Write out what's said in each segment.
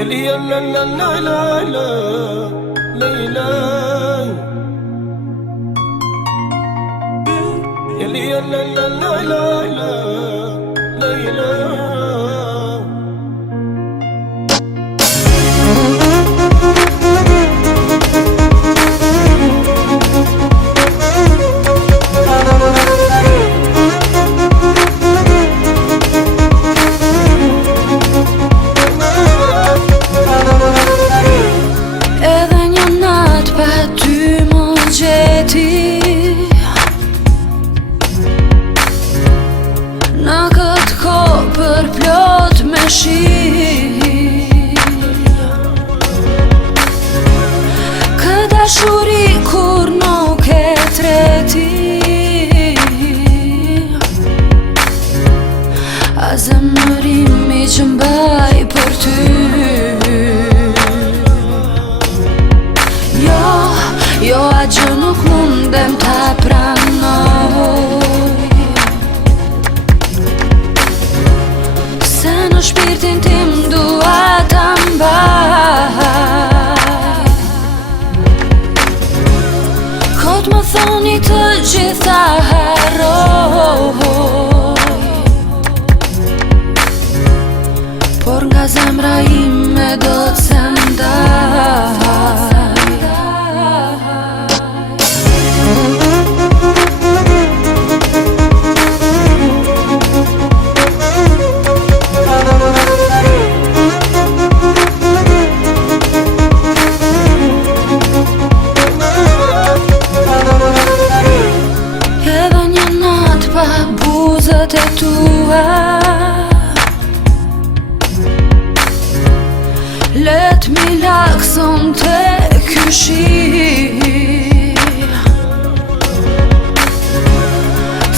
يلي لا لا لا لا لا ليلى يلي لا لا لا لا لا ليلى Në këtë kohë për plot me shi Këtë dashuri kur nuk e treti A zemërimi që mbaj për ty Jo, a gjë nuk mundem ta pranoj Se në shpirtin tim dua ta mbaj Kot më thoni të gjitha harroj Por nga zemra ime do të ndaj Buzët e tua Let mi lakson të kyshi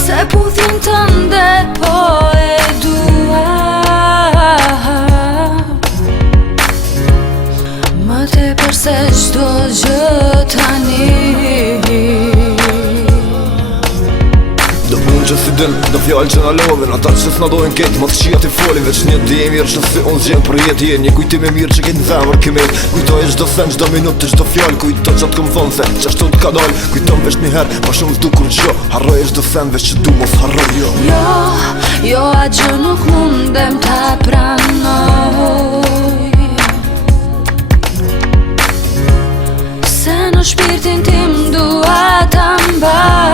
Se puthin tënde po e dua Më tepër se çdo gjë tani Që si din, do fjallë që në lovin Ata që s'na dojnë ketë, mos qia t'i folin Veç një di e mirë që si unë zjenë për jetë jenë Një kujtim e mirë që ketë në zemër këmet Kujtoj e çdo sen, çdo minut, çdo fjallë Kujtoj që t'kom thonë se që ashtu t'ka dojnë Kujtoj veç një herë, ma shumë s'du kur gjo Harroj e çdo sen, veç që du mos harroj jo Jo, a gjë nuk mundem ta pranoj Se në shpirtin tim dua ta mbaj